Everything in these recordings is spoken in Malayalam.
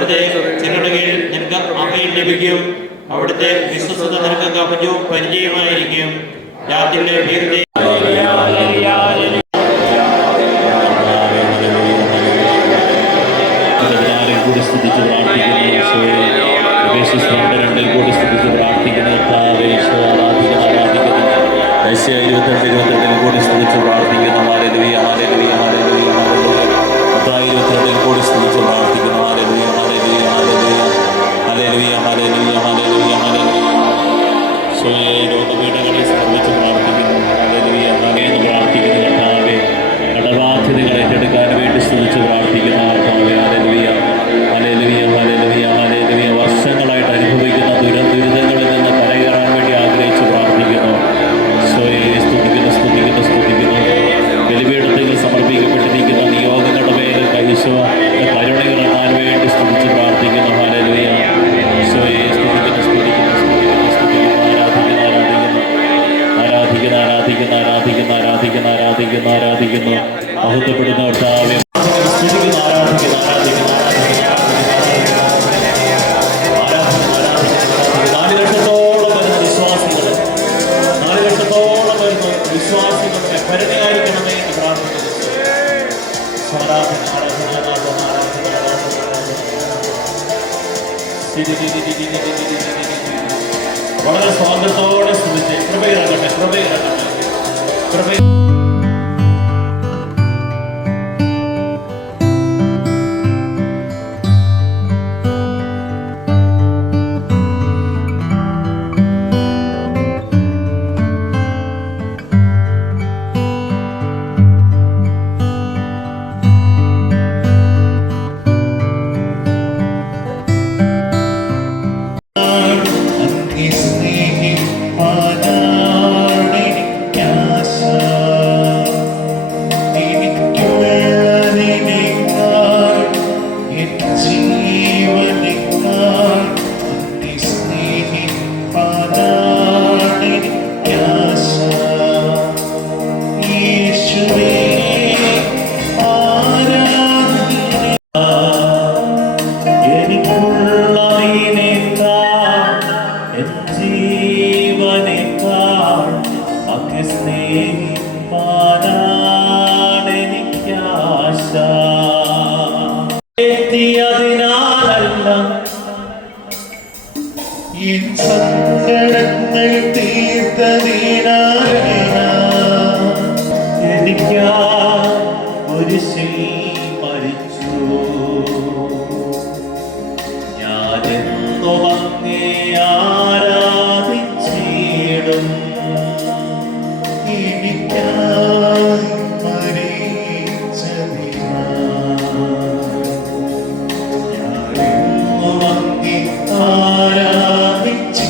അവിടുത്തെ ചെറുകയിൽ നിനക്ക് അഭയം ലഭിക്കും. അവിടുത്തെ വിശ്വസ്തത നിനക്ക് കവചവും പരിചയമായിരിക്കും. രാത്രിയിലെ ഭീകരതയെ കൂടി സ്തുതിച്ച് പ്രാർത്ഥിക്കുന്നു. ഏഷ്യ 22-22 കൂടി സ്തുതിച്ച് പ്രാർത്ഥിക്കുന്നു. Hallelujah hallelujah hallelujah hallelujah. 22 കൂടി സ്തുതിച്ച് പ്രാർത്ഥിക്കുന്നു. Hallelujah hallelujah hallelujah hallelujah hallelujah hallelujah hallelujah. രോഗപീഠങ്ങളെ സമർപ്പിച്ച് പ്രാർത്ഥിക്കുന്നു. ഹല്ലേലൂയ ഹല്ലേലൂയ പ്രാർത്ഥിക്കുന്നു. കർത്താവേ, കടബാധ്യതകൾ ഏറ്റെടുക്കാൻ വേണ്ടി സ്തുതിച്ച് പ്രാർത്ഥിക്കുന്നു. കർത്താവേ ഹല്ലേലൂയ ഹല്ലേലൂയ ഹല്ലേലൂയ ഹല്ലേലൂയ. വർഷങ്ങളായിട്ട് അനുഭവിക്കുന്ന ദുരിതങ്ങളിൽ നിന്ന് കരകയറാൻ വേണ്ടി ആഗ്രഹിച്ച് പ്രാർത്ഥിക്കുന്നു. സ്തുതിക്കുന്നു സ്തുതിക്കുന്നു സ്തുതിക്കുന്നു. ബലിപീഠത്തിൽ സമർപ്പിക്കപ്പെട്ടിരിക്കുന്ന നിയോഗങ്ങളുടെ മേൽ ഈശോ കരുണയിറങ്ങാൻ വേണ്ടി സ്തുതിച്ച് പ്രാർത്ഥിക്കുന്നു. ഹല്ലേലൂയ. ഈശോയെ സ്തുതിക്കുന്നു സ്തുതിക്കുന്നു സ്തുതിക്കുന്നു സ്തുതിക്കുന്നു. ആരാധിക്കുന്നു ആരാധിക്കുന്നു ആരാധിക്കുന്നു ആരാധിക്കുന്നു ആരാധിക്കുന്നു ആരാധിക്കുന്നു ആരാധിക്കുന്നു. മഹത്വപ്പെടുന്ന കർത്താവേ സ്തുതിക്കുന്നു ആരാധിക്കുന്നു ആരാധിക്കുന്നു ആരാധിക്കുന്നു. 4 ലക്ഷത്തോളം വരുന്ന വിശ്വാസികളെ 4 ലക്ഷത്തോളം വരുന്ന വിശ്വാസികളുടെ കരുണയായിരിക്കണമേ എന്ന് പ്രാർത്ഥിക്കുന്നു. വളരെ സ്വാഗതത്തോടെ സ്തുതിച്ച് കൃപയിറങ്ങട്ടെ കൃപയിറങ്ങട്ടെ കൃപ. സങ്കടങ്ങൾ തീർത്തതിനാ കുരിശിൽ മരിച്ചു. ഞാനെന്നും അങ്ങേ ആരാധിച്ചിടും. എനിക്കായി മരിച്ചതിനാ ഞാനെന്നും അങ്ങേ ആരാധിച്ചു.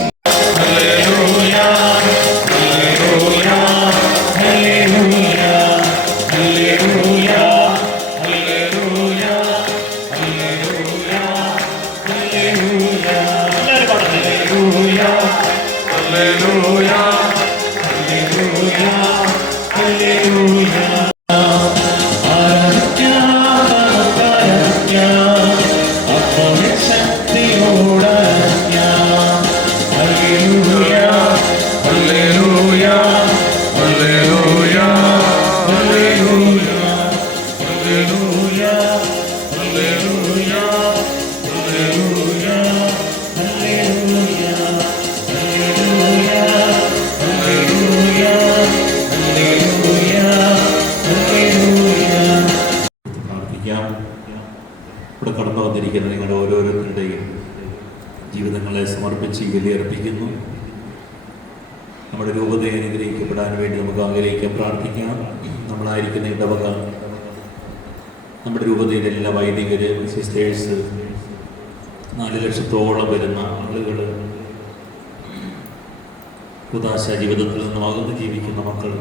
ഇവിടെ കടന്നു വന്നിരിക്കുന്ന നിങ്ങളുടെ ഓരോരുത്തരുടെയും ജീവിതങ്ങളെ സമർപ്പിച്ച് ബലിയർപ്പിക്കുന്നു. നമ്മുടെ രൂപതയെ അനുഗ്രഹിക്കപ്പെടാൻ വേണ്ടി നമുക്ക് ആഗ്രഹിക്കാം, പ്രാർത്ഥിക്കാം. നമ്മളായിരിക്കുന്ന ഇടവക, നമ്മുടെ രൂപതയിലെ എല്ലാ വൈദികര്, സിസ്റ്റേഴ്സ്, 4 ലക്ഷത്തോളം വരുന്ന ആളുകൾ, ഉദാശ ജീവിതത്തിൽ നിന്നും അകന്ന് ജീവിക്കുന്ന മക്കൾ,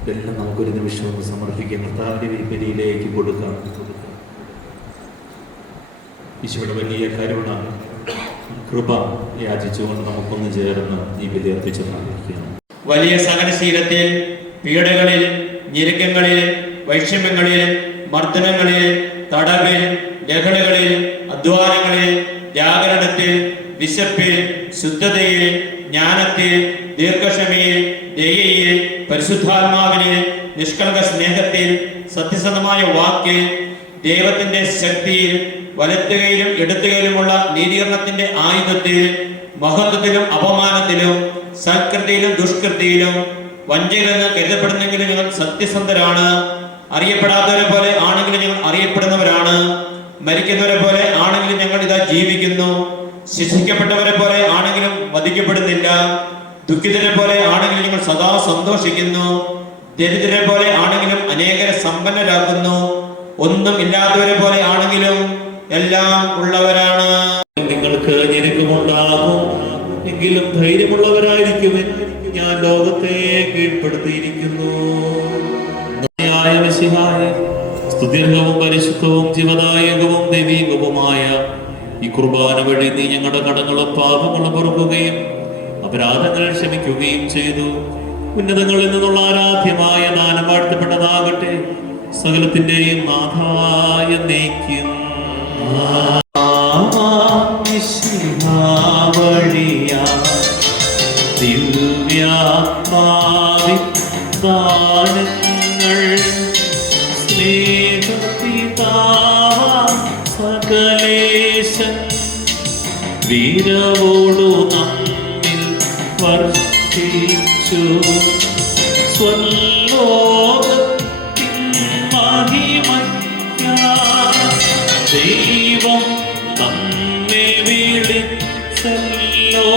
ഇതെല്ലാം നമുക്കൊരു നിമിഷം ഒന്ന് സമർപ്പിക്കാം. കർത്താവിൻ്റെ ബലിയിലേക്ക് കൊടുക്കാം. ഈശോയുടെ വലിയ കരുണ, കൃപ യാചിച്ചുകൊണ്ട് നമുക്കൊന്ന് ചേർന്ന് ഈ ബലി അർപ്പിച്ച് പ്രാർത്ഥിക്കണം. വലിയ സഹനശീലത്തിൽ, പീഡകളിൽ, ഞെരുക്കങ്ങളിൽ, വൈഷമ്യങ്ങളിൽ, മർദ്ദനങ്ങളിൽ, തടവിൽ, ലഹളകളിൽ, അധ്വാനങ്ങളിൽ, ജാഗരണത്തിൽ, വിശപ്പിൽ, ശുദ്ധതയിൽ, ജ്ഞാനത്തിൽ, ദീർഘക്ഷമയിൽ, ദയയിൽ, പരിശുദ്ധാത്മാവിൽ, നിഷ്കളങ്ക സ്നേഹത്തിൽ, സത്യസന്ധമായ വാക്കിൽ, ദൈവത്തിന്റെ ശക്തിയിൽ, വലത്തുകയിലും ഇടത്തുകയിലുമുള്ള നീതീകരണത്തിന്റെ ആയുധത്തിൽ, മഹത്വത്തിലും അപമാനത്തിലും, സൽകൃതിയിലും ദുഷ്കൃതിയിലും, വഞ്ചകരെന്ന് കരുതപ്പെടുന്നെങ്കിലും ഞങ്ങൾ സത്യസന്ധരാണ്. അറിയപ്പെടാത്തവരെ പോലെ ആണെങ്കിലും ഞങ്ങൾ അറിയപ്പെടുന്നവരാണ്. മരിക്കുന്നവരെ പോലെ ആണെങ്കിലും ഞങ്ങൾ ഇതാ ജീവിക്കുന്നു. ശിക്ഷിക്കപ്പെട്ടവരെ പോലെ ആണെങ്കിലും വധിക്കപ്പെടുന്നില്ല. ദുഃഖിതരെ പോലെ ആണെങ്കിലും ഞങ്ങൾ സദാ സന്തോഷിക്കുന്നു. ദരിദ്രരെ പോലെ ആണെങ്കിലും അനേകരെ സമ്പന്നരാക്കുന്നു. ഒന്നും ഇല്ലാത്തവരെ പോലെ ആണെങ്കിലും എല്ലാം ഉള്ളവരാണ്. നിങ്ങൾക്ക് ഞെരുക്കമുണ്ടാകും, എങ്കിലും ധൈര്യമുള്ളവരായിരിക്കുമെൻ. ഞാൻ ലോകത്തെ കീഴ്പ്പെടുത്തിയിരിക്കുന്നു. സ്തുത്യർഹവും പരിശുദ്ധവും ജീവദായകവും ദൈവീകവുമായ ഈ കുർബാന വഴി നീ ഞങ്ങളുടെ കടങ്ങളും പാപങ്ങളും പൊറുക്കുകയും അപരാധങ്ങൾ ക്ഷമിക്കുകയും ചെയ്തു. ഉന്നതങ്ങളിൽ നിന്നുള്ള ആരാധ്യമായ ദാനം വാഴ്ത്തപ്പെട്ടതാകട്ടെ. സകലത്തിന്റെയും നാഥായ നീക്കും ദിവ്യാത്മാവിൻ ദാനങ്ങൾ സകലേശൻ വീരവോടു നമ്മിൽ വർഷിച്ചു. സ്വലോകത്തിൻ മഹിമയ്ക്കായി ദൈവം നമ്മെ വിളിച്ചല്ലോ.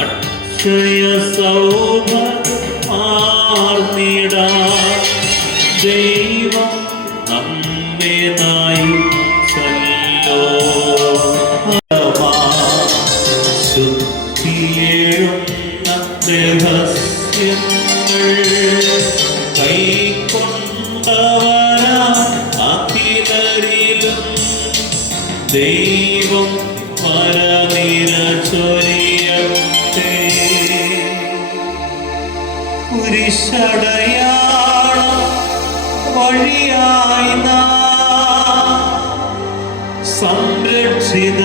അക്ഷയ സൗഭാഗ്യമാർന്നിടാ ദൈവം നമ്മെ നയിച്ചല്ലോ. ശുദ്ധിയേഴുന്ന രഹസ്യങ്ങൾ കൈക്കൊണ്ടവരാ അഖിലരിലും ദൈവം പരനിര ചൊരിയട്ടെ. കുരിശടയാളം വഴിയായി നാം സംരക്ഷിത